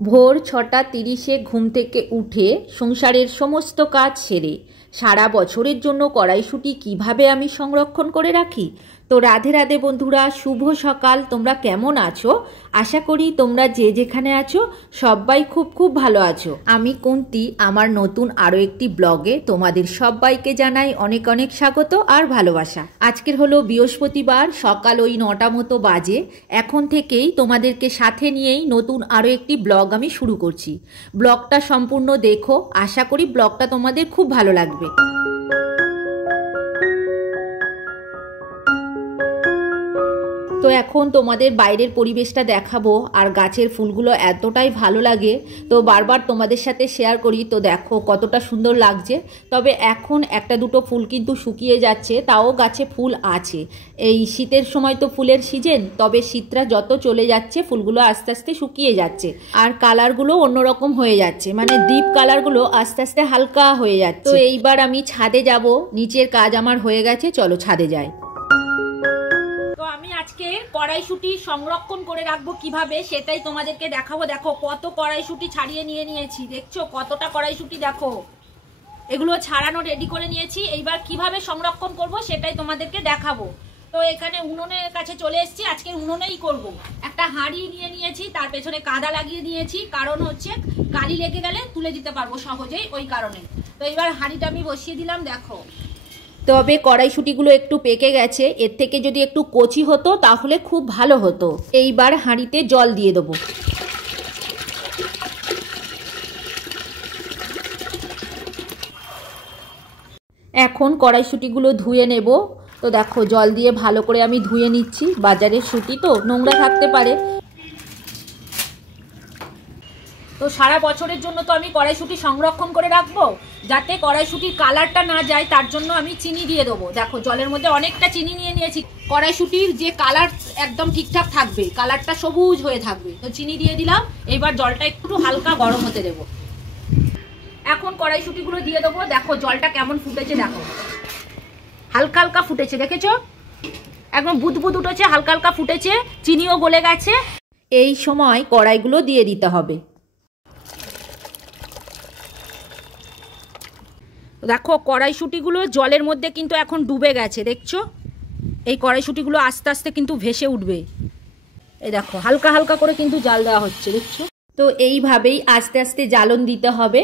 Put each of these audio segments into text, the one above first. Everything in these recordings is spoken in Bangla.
ভোর 6:30-এ ঘুম থেকে উঠে সংসারের সমস্ত কাজ সেরে সারা বছরের জন্য কড়াইশুঁটি কিভাবে আমি সংরক্ষণ করে রাখি। তো রাধে রাধে বন্ধুরা, শুভ সকাল। তোমরা কেমন আছো? আশা করি তোমরা যে যেখানে আছো সবাই খুব খুব ভালো আছো। আমি কুন্তি, আমার নতুন আরও একটি ব্লগে তোমাদের সবাইকে জানাই অনেক অনেক স্বাগত আর ভালোবাসা। আজকের হলো বৃহস্পতিবার, সকাল ওই 9টা মতো বাজে। এখন থেকেই তোমাদেরকে সাথে নিয়েই নতুন আরও একটি ব্লগ আমি শুরু করছি। ব্লগটা সম্পূর্ণ দেখো, আশা করি ব্লগটা তোমাদের খুব ভালো লাগবে। তো এখন তোমাদের বাইরের পরিবেশটা দেখাবো, আর গাছের ফুলগুলো এতটাই ভালো লাগে তো বারবার তোমাদের সাথে শেয়ার করি। তো দেখো কতটা সুন্দর লাগছে। তবে এখন একটা দুটো ফুল কিন্তু শুকিয়ে যাচ্ছে, তাও গাছে ফুল আছে। এই শীতের সময় তো ফুলের সিজন, তবে শীতটা যত চলে যাচ্ছে ফুলগুলো আস্তে আস্তে শুকিয়ে যাচ্ছে আর কালারগুলো অন্যরকম হয়ে যাচ্ছে, মানে ডিপ কালারগুলো আস্তে আস্তে হালকা হয়ে যাচ্ছে। তো এইবার আমি ছাদে যাব, নিচের কাজ আমার হয়ে গেছে, চলো ছাদে যাই। আজকে কড়াইশুঁটি সংরক্ষণ করে রাখবো কিভাবে সেটাই তোমাদেরকে দেখাবো। দেখো কত কড়াইশুঁটি ছাড়িয়ে নিয়েছি, দেখছো কতটা কড়াইশুঁটি, দেখো এগুলো ছাড়ানো রেডি করে নিয়েছি। এইবার কিভাবে সংরক্ষণ করব সেটাই তোমাদেরকে দেখাবো। তো এখানে উনুনের কাছে চলে এসেছি, আজকে উনুনেই করব। একটা হাঁড়ি নিয়ে নিয়েছি, তার পেছনে কাদা লাগিয়ে নিয়েছি, কারণ হচ্ছে কালি লেগে গেলে তুলে দিতে পারবো সহজেই, ওই কারণে। তো এইবার হাঁড়িটা আমি বসিয়ে দিলাম। দেখো তবে কড়াইশুঁটিগুলো একটু পেকে গেছে, এর থেকে যদি একটু কচি হতো তাহলে খুব ভালো হতো। এইবার হাঁড়িতে জল দিয়ে দেবো। এখন কড়াইশুঁটিগুলো ধুয়ে নেব। তো দেখো জল দিয়ে ভালো করে আমি ধুয়ে নিচ্ছি, বাজারের শুঁটি তো নোংরা থাকতে পারে। তো সারা বছরের জন্য তো আমি কড়াইশুঁটি সংরক্ষণ করে রাখবো, যাতে কড়াইশুঁটির কালারটা না যায়, তার জন্য আমি চিনি দিয়ে দেবো। দেখো জলের মধ্যে অনেকটা চিনি নিয়ে নিয়েছি, কড়াইশুঁটির যে কালার একদম ঠিকঠাক থাকবে, কালারটা সবুজ হয়ে থাকবে। তো চিনি দিয়ে দিলাম, এইবার জলটা একটু হালকা গরম হতে দেবো। এখন কড়াইশুঁটিগুলো দিয়ে দেবো। দেখো জলটা কেমন ফুটেছে, দেখো হালকা হালকা ফুটেছে, দেখেছো একদম বুদবুদ উঠেছে, হালকা হালকা ফুটেছে, চিনিও গলে গেছে। এই সময় কড়াইগুলো দিয়ে দিতে হবে। দেখো কড়াইশুঁটিগুলো জলের মধ্যে কিন্তু এখন ডুবে গেছে, দেখছো এই কড়াইশুঁটিগুলো আস্তে আস্তে কিন্তু ভেসে উঠবে। এই দেখো হালকা হালকা করে কিন্তু জাল দেওয়া হচ্ছে, দেখছো। তো এইভাবেই আস্তে আস্তে জ্বালন দিতে হবে।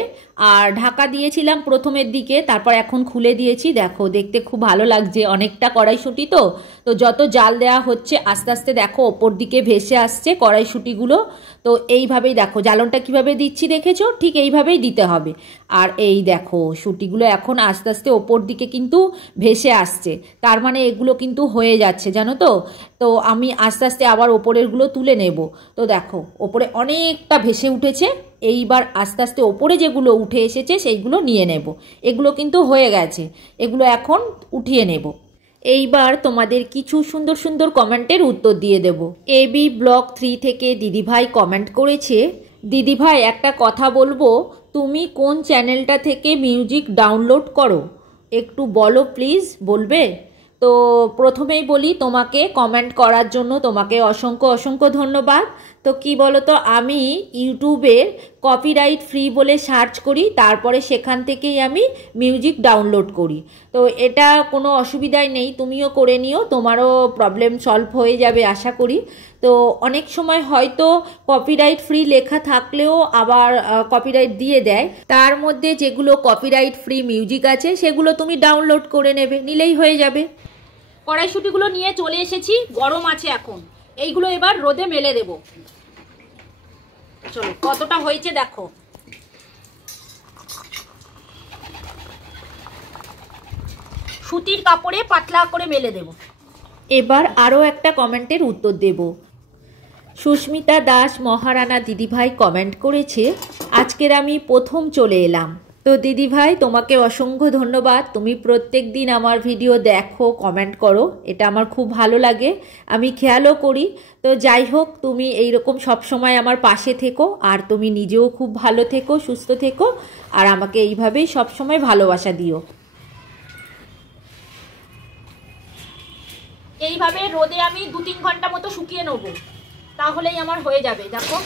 আর ঢাকা দিয়েছিলাম প্রথমের দিকে, তারপর এখন খুলে দিয়েছি। দেখো দেখতে খুব ভালো লাগছে, অনেকটা কড়াইশুঁটি তো তো যত জাল দেওয়া হচ্ছে আস্তে আস্তে দেখো ওপর দিকে ভেসে আসছে কড়াইশুঁটিগুলো। তো এইভাবেই দেখো জ্বালনটা কিভাবে দিচ্ছি, দেখেছো, ঠিক এইভাবেই দিতে হবে। আর এই দেখো শুঁটিগুলো এখন আস্তে আস্তে ওপর দিকে কিন্তু ভেসে আসছে, তার মানে এগুলো কিন্তু হয়ে যাচ্ছে, জানো তো। তো আমি আস্তে আস্তে আবার ওপরেরগুলো তুলে নেব। তো দেখো ওপরে অনেকটা ভেসে উঠেছে, এইবার আস্তে আস্তে ওপরে যেগুলো উঠে এসেছে সেইগুলো নিয়ে নেব। এগুলো কিন্তু হয়ে গেছে, এগুলো এখন উঠিয়ে নেব। এইবার তোমাদের কিছু সুন্দর সুন্দর কমেন্টের উত্তর দিয়ে দেব। এবি ব্লগ 3 থেকে দিদিভাই কমেন্ট করেছে, দিদিভাই একটা কথা বলবো, তুমি কোন চ্যানেলটা থেকে মিউজিক ডাউনলোড করো একটু বলো প্লিজ, বলবে? তো প্রথমেই বলি, তোমাকে কমেন্ট করার জন্য তোমাকে অসংখ্য অসংখ্য ধন্যবাদ। তো কি বলো তো, আমি ইউটিউবের কপিরাইট ফ্রি বলে সার্চ করি, তারপরে সেখান থেকেই আমি মিউজিক ডাউনলোড করি। তো এটা কোনো অসুবিধাই নেই, তুমিও করে নিও, তোমারও প্রবলেম সলভ হয়ে যাবে আশা করি। তো অনেক সময় হয়তো কপিরাইট ফ্রি লেখা থাকলেও আবার কপিরাইট দিয়ে দেয়, তার মধ্যে যেগুলো কপিরাইট ফ্রি মিউজিক আছে সেগুলো তুমি ডাউনলোড করে নেবে, নিলেই হয়ে যাবে। কড়াইশুঁটিগুলো নিয়ে চলে এসেছি, গরম আছে এখন, এইগুলো এবার রোদে মেলে দেব। চলো কতটা হয়েছে দেখো। সুতির কাপড়ে পাতলা করে মেলে দেব। এবার আরও একটা কমেন্টের উত্তর দেব। সুস্মিতা দাস মহারানা দিদিভাই কমেন্ট করেছে, আজকের আমি প্রথম চলে এলাম। তো দিদিভাই তোমাকে অসংখ্য ধন্যবাদ, তুমি প্রত্যেক দিন আমার ভিডিও দেখো, কমেন্ট করো, এটা আমার খুব ভালো লাগে, আমি খেয়ালও করি। তো যাই হোক, তুমি এইরকম সবসময় আমার পাশে থেকো, আর তুমি নিজেও খুব ভালো থেকো, সুস্থ থেকো, আর আমাকে এইভাবেই সবসময় ভালোবাসা দিও। এইভাবে রোদে আমি 2-3 ঘন্টা মতো শুকিয়ে নেবো, তাহলেই আমার হয়ে যাবে। দেখো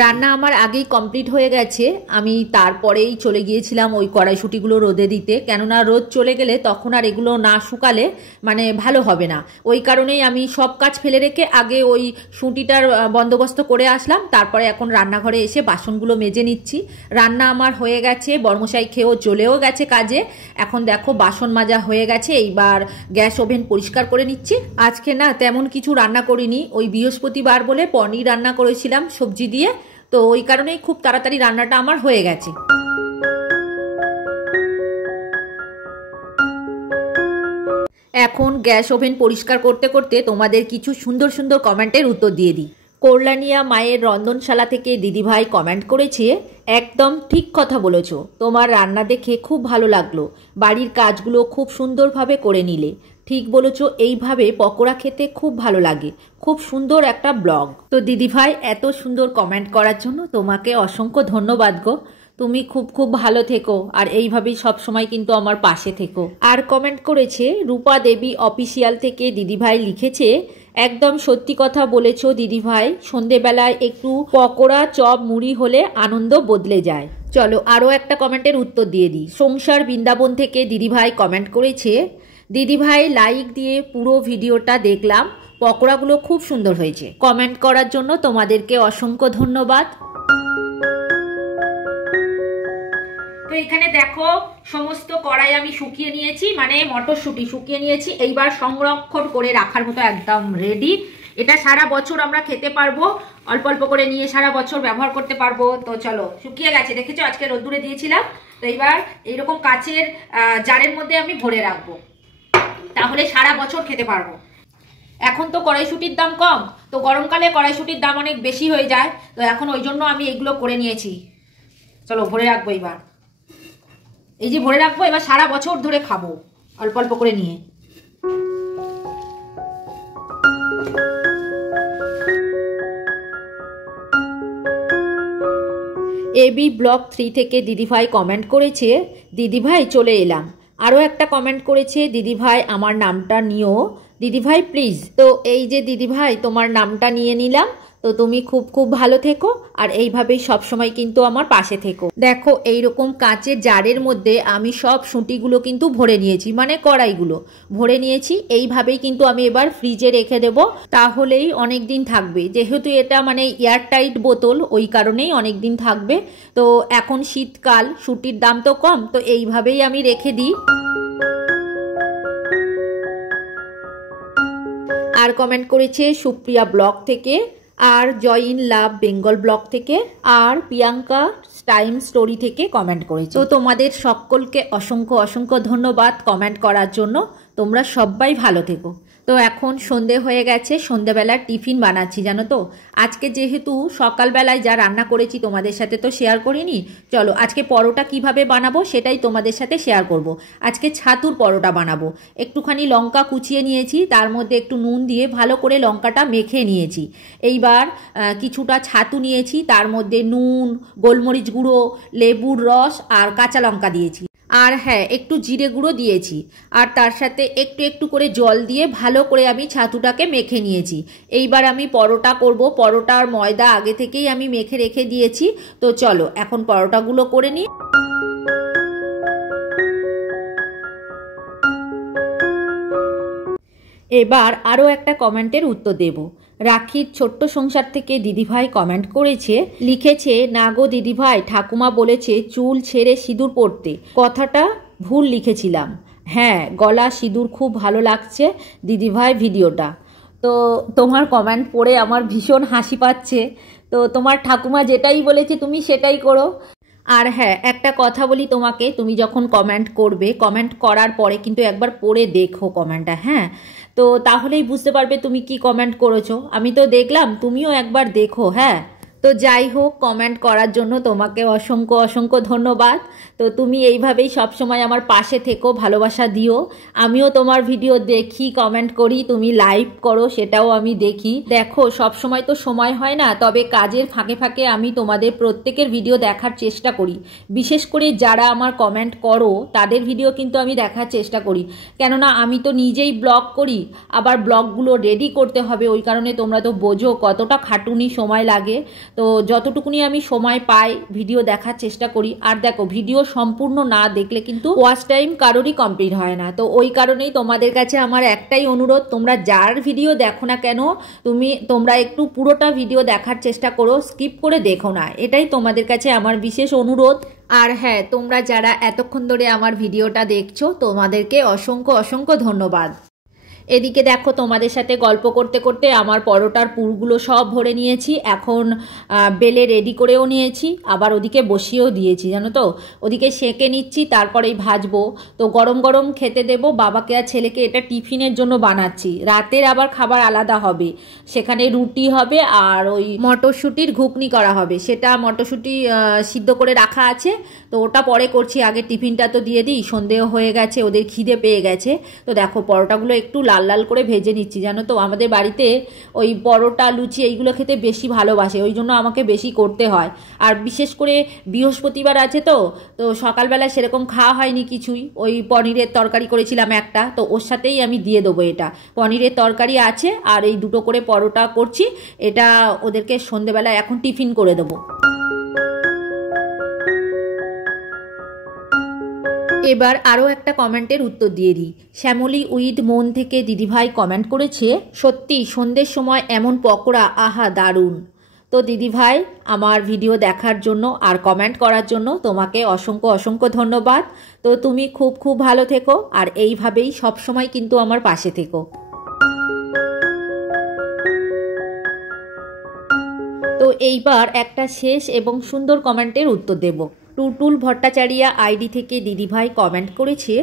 রান্না আমার আগেই কমপ্লিট হয়ে গেছে। আমি তারপরেই চলে গিয়েছিলাম ওই কড়াইশুঁটিগুলো রোদে দিতে, কেননা রোদ চলে গেলে তখন আর এগুলো না শুকালে মানে ভালো হবে না। ওই কারণেই আমি সব কাজ ফেলে রেখে আগে ওই শুঁটিটার বন্দোবস্ত করে আসলাম। তারপরে এখন রান্নাঘরে এসে বাসনগুলো মেজে নিচ্ছি। রান্না আমার হয়ে গেছে, বর্মশাই খেয়েও চলেও গেছে কাজে। এখন দেখো বাসন মাজা হয়ে গেছে, এইবার গ্যাস ওভেন পরিষ্কার করে নিচ্ছি। আজকে না তেমন কিছু রান্না করিনি, ওই বৃহস্পতিবার বলে পনির রান্না করেছিলাম সবজি দিয়ে, তো ওই কারণেই খুব তাড়াতাড়ি রান্নাটা আমার হয়ে গেছে। এখন গ্যাস ওভেন পরিষ্কার করতে করতে তোমাদের কিছু সুন্দর সুন্দর কমেন্টের উত্তর দিয়ে দিই। কল্যাণিয়া মায়ের রন্ধনশালা থেকে দিদিভাই কমেন্ট করেছে, একদম ঠিক কথা বলেছ, তোমার রান্না দেখে খুব ভালো লাগলো, বাড়ির কাজগুলো খুব সুন্দরভাবে করে নিলে। ঠিক বলেছ, এইভাবে পকোড়া খেতে খুব ভালো লাগে, খুব সুন্দর একটা ব্লগ। তো দিদিভাই এত সুন্দর কমেন্ট করার জন্য তোমাকে অসংখ্য ধন্যবাদ গো। তুমি খুব খুব ভালো থেকো আর এইভাবেই সবসময় কিন্তু আমার পাশে থেকো। আর কমেন্ট করেছে রূপা দেবী অফিসিয়াল থেকে দিদিভাই লিখেছে, একদম সত্যি কথা বলেছ দিদিভাই, সন্ধেবেলায় একটু পকোড়া চপ মুড়ি হলে আনন্দ বদলে যায়। চলো আরও একটা কমেন্টের উত্তর দিয়ে দিই। সংসার বৃন্দাবন থেকে দিদিভাই কমেন্ট করেছে, দিদিভাই লাইক দিয়ে পুরো ভিডিওটা দেখলাম, পকোড়াগুলো খুব সুন্দর হয়েছে। কমেন্ট করার জন্য তোমাদেরকে অসংখ্য ধন্যবাদ। তো এখানে দেখো সমস্ত কড়াই আমি শুকিয়ে নিয়েছি, মানে মটরশুঁটি শুকিয়ে নিয়েছি। এইবার সংরক্ষণ করে রাখার মতো একদম রেডি। এটা সারা বছর আমরা খেতে পারবো, অল্প অল্প করে নিয়ে সারা বছর ব্যবহার করতে পারবো। তো চলো, শুকিয়ে গেছে দেখেছো, আজকে রোদ্দুরে দিয়েছিলাম। তো এইবার এইরকম কাচের জারের মধ্যে আমি ভরে রাখবো, তাহলে সারা বছর খেতে পারবো। এখন তো কড়াইশুঁটির দাম কম, তো গরমকালে কড়াইশুঁটির দাম অনেক বেশি হয়ে যায়, তো এখন ওই জন্য আমি এগুলো করে নিয়েছি। চলো ভরে রাখবো, এবার এই যে ভরে রাখবো, এবার সারা বছর ধরে খাবো অল্প অল্প করে নিয়ে। এবি ব্লগ 3 থেকে দিদিভাই কমেন্ট করেছে, দিদিভাই চলে এলাম। আরও একটা কমেন্ট করেছে, দিদিভাই আমার নামটা নিও, দিদিভাই প্লিজ। তো এই যে দিদিভাই তোমার নামটা নিয়ে নিলাম। তো তুমি খুব খুব ভালো থেকো আর এইভাবেই সবসময় কিন্তু আমার পাশে থেকো। দেখো এইরকম কাঁচের জারের মধ্যে আমি সব শুঁটিগুলো কিন্তু ভরে নিয়েছি, মানে কড়াইগুলো ভরে নিয়েছি। এইভাবেই কিন্তু আমি এবার ফ্রিজে রেখে দেব, তাহলেই অনেক দিন থাকবে। যেহেতু এটা মানে এয়ারটাইট বোতল, ওই কারণেই অনেক দিন থাকবে। তো এখন শীতকাল, শুঁটির দাম তো কম, তো এইভাবেই আমি রেখে দিই। আর কমেন্ট করেছে সুপ্রিয়া ব্লগ থেকে, আর joy in love Bengal blog থেকে, আর প্রিয়াঙ্কা টাইম স্টোরি থেকে কমেন্ট করেছে। তো তোমাদের সকলকে অসংখ্য অসংখ্য ধন্যবাদ কমেন্ট করার জন্য। তোমরা সবাই ভালো থেকো। তো এখন সন্ধে হয়ে গেছে, সন্ধেবেলার টিফিন বানাচ্ছি জানো তো। আজকে যেহেতু সকালবেলায় যা রান্না করেছি তোমাদের সাথে তো শেয়ার করিনি, চলো আজকে পরোটা কিভাবে বানাবো সেটাই তোমাদের সাথে শেয়ার করব। আজকে ছাতুর পরোটা বানাবো। একটুখানি লঙ্কা কুচিয়ে নিয়েছি, তার মধ্যে একটু নুন দিয়ে ভালো করে লঙ্কাটা মেখে নিয়েছি। এইবার কিছুটা ছাতু নিয়েছি, তার মধ্যে নুন, গোলমরিচ গুঁড়ো, লেবুর রস আর কাঁচা লঙ্কা দিয়েছি। আর হ্যাঁ, একটু জিরে গুঁড়ো দিয়েছি। আর তার সাথে একটু একটু করে জল দিয়ে ভালো করে আমি ছাতুটাকে মেখে নিয়েছি। এইবার আমি পরোটা করব। পরোটার ময়দা আগে থেকেই আমি মেখে রেখে দিয়েছি। তো চলো এখন পরোটাগুলো করে নিই। এবার আরও একটা কমেন্টের উত্তর দেব। রাখির ছোট্ট সংসার থেকে দিদিভাই কমেন্ট করেছে, লিখেছে, না গো দিদিভাই, ঠাকুমা বলেছে চুল ছেড়ে সিঁদুর পরতে, কথাটা ভুল লিখেছিলাম। হ্যাঁ, গলা সিঁদুর খুব ভালো লাগছে দিদিভাই ভিডিওটা। তো তোমার কমেন্ট পড়ে আমার ভীষণ হাসি পাচ্ছে। তো তোমার ঠাকুমা যেটাই বলেছে তুমি সেটাই করো। আর হ্যাঁ, একটা কথা বলি তোমাকে, তুমি যখন কমেন্ট করবে, কমেন্ট করার পরে কিন্তু একবার পড়ে দেখো কমেন্টটা, হ্যাঁ? তো তাহলেই বুঝতে পারবে তুমি কি কমেন্ট করেছো। আমি তো দেখলাম, তুমিও একবার দেখো, হ্যাঁ? তো যাই হোক, কমেন্ট করার জন্য তোমাকে অসংখ্য অসংখ্য ধন্যবাদ। তো তুমি এইভাবেই সবসময় আমার পাশে থেকো, ভালোবাসা দিও। আমিও তোমার ভিডিও দেখি, কমেন্ট করি, তুমি লাইভ করো সেটাও আমি দেখি। দেখো সবসময় তো সময় হয় না, তবে কাজের ফাঁকে ফাঁকে আমি তোমাদের প্রত্যেকের ভিডিও দেখার চেষ্টা করি। বিশেষ করে যারা আমার কমেন্ট করো তাদের ভিডিও কিন্তু আমি দেখার চেষ্টা করি, কেননা আমি তো নিজেই ব্লগ করি, আবার ব্লগগুলো রেডি করতে হবে। ওই কারণে তোমরা তো বোঝো কতটা খাটুনি সময় লাগে। তো যতটুকুনি আমি সময় পাই ভিডিও দেখার চেষ্টা করি। আর দেখো ভিডিও সম্পূর্ণ না দেখলে কিন্তু ওয়াচ টাইম কারোরই কমপ্লিট হয় না। তো ওই কারণেই তোমাদের কাছে আমার একটাই অনুরোধ, তোমরা যার ভিডিও দেখো না কেন তোমরা একটু পুরোটা ভিডিও দেখার চেষ্টা করো, স্কিপ করে দেখো না, এটাই তোমাদের কাছে আমার বিশেষ অনুরোধ। আর হ্যাঁ, তোমরা যারা এতক্ষণ ধরে আমার ভিডিওটা দেখছো তোমাদেরকে অসংখ্য অসংখ্য ধন্যবাদ। এদিকে দেখো তোমাদের সাথে গল্প করতে করতে আমার পরোটার পুরগুলো সব ভরে নিয়েছি, এখন বেলে রেডি করেও নিয়েছি, আবার ওদিকে বসিয়েও দিয়েছি, জানো তো, ওদিকে সেঁকে নিচ্ছি, তারপরেই ভাজবো। তো গরম গরম খেতে দেব বাবাকে আর ছেলেকে, এটা টিফিনের জন্য বানাচ্ছি। রাতের আবার খাবার আলাদা হবে, সেখানে রুটি হবে আর ওই মটরশুঁটির ঘুগনি করা হবে। সেটা মটরশুঁটি সিদ্ধ করে রাখা আছে, তো ওটা পরে করছি, আগে টিফিনটা তো দিয়ে দিই, সন্ধেও হয়ে গেছে, ওদের খিদে পেয়ে গেছে। তো দেখো পরোটাগুলো একটু লাল লাল করে ভেজে নিচ্ছি। জানো তো আমাদের বাড়িতে ওই পরোটা লুচি এইগুলো খেতে বেশি ভালোবাসে, ওই জন্য আমাকে বেশি করতে হয়। আর বিশেষ করে বৃহস্পতিবার আছে, তো সকালবেলা সেরকম খাওয়া হয়নি কিছুই, ওই পনিরের তরকারি করেছিলাম একটা, তো ওর সাথেই আমি দিয়ে দেবো। এটা পনিরের তরকারি আছে আর এই দুটো করে পরোটা করছি, এটা ওদেরকে সন্ধেবেলা এখন টিফিন করে দেবো। এবার আরও একটা কমেন্টের উত্তর দিয়ে দিই। শ্যামলী উইথ মন থেকে দিদিভাই কমেন্ট করেছে, সত্যি সন্ধ্যের সময় এমন পকোড়া, আহা দারুণ। তো দিদিভাই আমার ভিডিও দেখার জন্য আর কমেন্ট করার জন্য তোমাকে অসংখ্য অসংখ্য ধন্যবাদ। তো তুমি খুব খুব ভালো থেকো আর এইভাবেই সবসময় কিন্তু আমার পাশে থেকো। তো এইবার একটা শেষ এবং সুন্দর কমেন্টের উত্তর দেব। টুটুল ভট্টাচারিয়া আইডি থেকে দিদিভাই কমেন্ট করেছে,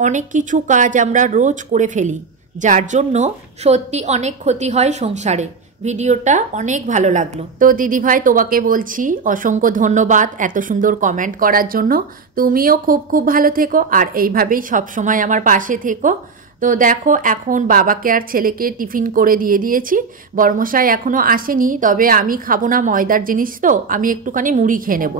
অনেক কিছু কাজ আমরা রোজ করে ফেলি, যার জন্য সত্যি অনেক ক্ষতি হয় সংসারে। ভিডিওটা অনেক ভালো লাগলো। তো দিদিভাই তোমাকে বলছি অসংখ্য ধন্যবাদ এত সুন্দর কমেন্ট করার জন্য। তুমিও খুব খুব ভালো থেকো আর এইভাবেই সব সময় আমার পাশে থেকো। তো দেখো এখন বাবাকে আর ছেলেকে টিফিন করে দিয়ে দিয়েছি। বর্মশাই এখনও আসেনি, তবে আমি খাবো না ময়দার জিনিস, তো আমি একটুখানি মুড়ি খেয়ে নেব।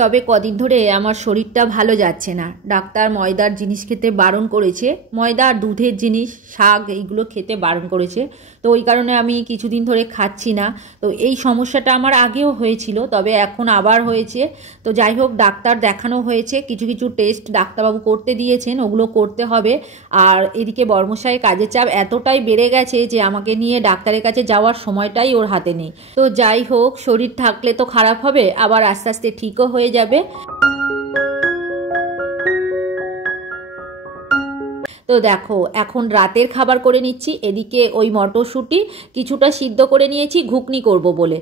তবে কদিন ধরে আমার শরীরটা ভালো যাচ্ছে না, ডাক্তার ময়দার জিনিস খেতে বারণ করেছে, ময়দা আর দুধের জিনিস, শাক এইগুলো খেতে বারণ করেছে। তো ওই কারণে আমি কিছুদিন ধরে খাচ্ছি না। তো এই সমস্যাটা আমার আগেও হয়েছিল, তবে এখন আবার হয়েছে। তো যাই হোক ডাক্তার দেখানো হয়েছে, কিছু কিছু টেস্ট ডাক্তারবাবু করতে দিয়েছেন, ওগুলো করতে হবে। আর এদিকে বর্মশাই কাজের চাপ এতটাই বেড়ে গেছে যে আমাকে নিয়ে ডাক্তারের কাছে যাওয়ার সময়টাই ওর হাতে নেই। তো যাই হোক শরীর থাকলে তো খারাপ হবে, আবার আস্তে আস্তে ঠিকও হয়ে যাবে। তো দেখো এখন রাতের খাবার করে নিচ্ছি। এদিকে ওই মটরশুঁটি কিছুটা সিদ্ধ করে নিয়েছি ঘুগনি করব বলে,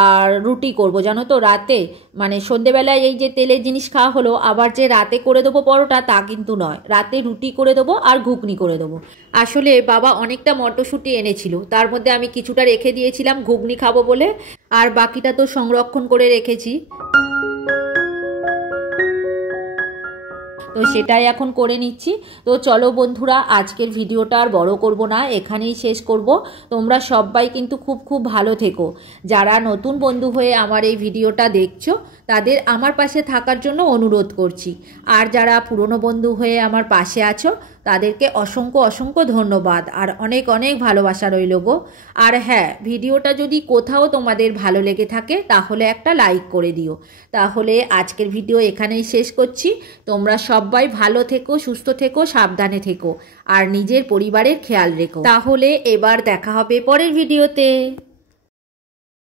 আর রুটি করব। জানো তো রাতে মানে সন্ধেবেলায় এই যে তেলের জিনিস খাওয়া হলো, আবার যে রাতে করে দেবো পরোটা তা কিন্তু নয়, রাতে রুটি করে দেবো আর ঘুগনি করে দেবো। আসলে বাবা অনেকটা মটরশুঁটি এনেছিল, তার মধ্যে আমি কিছুটা রেখে দিয়েছিলাম ঘুগনি খাবো বলে, আর বাকিটা তো সংরক্ষণ করে রেখেছি। তো সেটাই এখন করে নিচ্ছি। তো চলো বন্ধুরা আজকের ভিডিওটা আর বড় করব না, এখানেই শেষ করব। তোমরা সবাই কিন্তু খুব খুব ভালো থেকো। যারা নতুন বন্ধু হয়ে আমার এই ভিডিওটা দেখছো তাদের আমার পাশে থাকার জন্য অনুরোধ করছি, আর যারা পুরনো বন্ধু হয়ে আমার পাশে আছো তাদেরকে অসংখ্য অসংখ্য ধন্যবাদ আর অনেক অনেক ভালোবাসা রইল গো। আর হ্যাঁ, ভিডিওটা যদি কোথাও তোমাদের ভালো লেগে থাকে তাহলে একটা লাইক করে দিও। তাহলে আজকের ভিডিও এখানেই শেষ করছি। তোমরা সবাই ভালো থেকো, সুস্থ থেকো, সাবধানে থেকো আর নিজের পরিবারের খেয়াল রেখো। তাহলে এবার দেখা হবে পরের ভিডিওতে।